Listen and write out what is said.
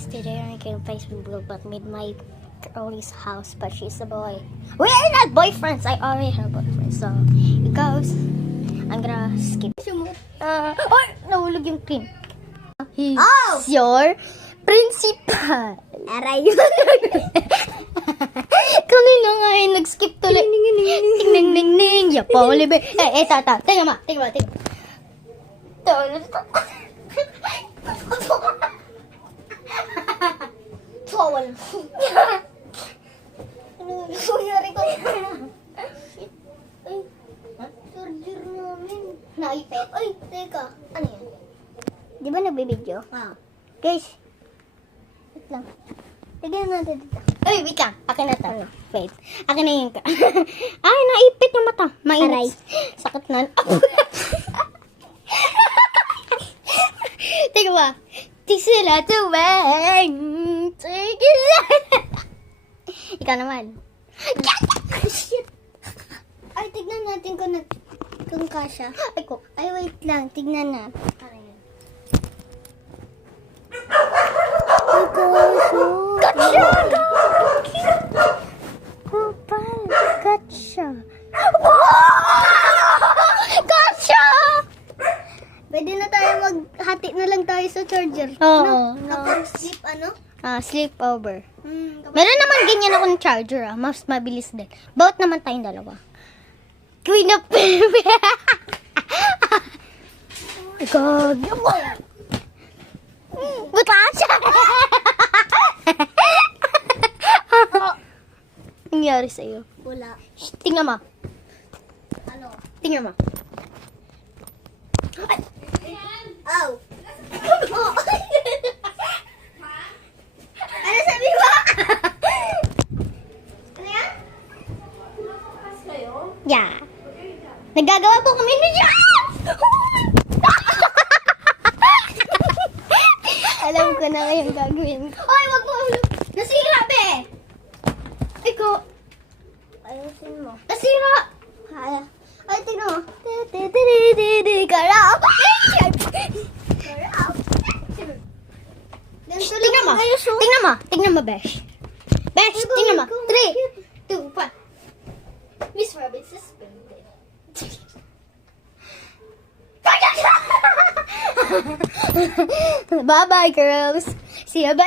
guys, today I'm making a Facebook group but with my girl's house, but she's a boy. We are not boyfriends. I already have a boyfriend, so it goes. I'm gonna skip. Oh, nahulog yung cream. He's your principal. Aray yun. Kanina nga eh, nag-skip tuloy. Ting-ning-ning-ning. Yapolibe. Tata. Tingnan mo. Towel. Ano nangyari ko? Shit. Ay, charger namin. Naipit. Ay, teka. Ano yan? Di ba nagbibideo? Guys, wait lang. Tignan natin dito. Ay, wait lang. Akin na to. Wait. Akin na yun ka. Ay, naipit yung mata. Mainit. Sakit na. Teka ba? Tisila tuwing. Tigila. Ikaw naman. Shit. Ay, tignan natin kung kasha. Ay, wait lang. Tignan na. Gotcha! Gotcha! Pwede na tayo maghati na lang tayo sa charger. Oo. Kapag sleep, sleep over. Meron naman ganyan akong charger, Mas mabilis din. Bawat naman tayong dalawa. Queen of Baby! God! Gotcha! Nangyari sa'yo? Wala. Shh, tingnan mo. Ano? Tingnan mo. Ay! Ow! Oh! Ano sabi mo? Ano yan? Yeah. Nagagawa po kami ni John! Alam ko na ngayong gagawin ko. Ay, wag mo! Nasira, be! Ikaw. Ayusin mo. Nasira! Ay, tignan mo. Karap! Tingnan mo. Tingnan mo. Tingnan mo, Besh. Besh, tingnan mo. 3, 2, 1. Miss Rabbit suspended. Bye-bye, girls. See you. Bye.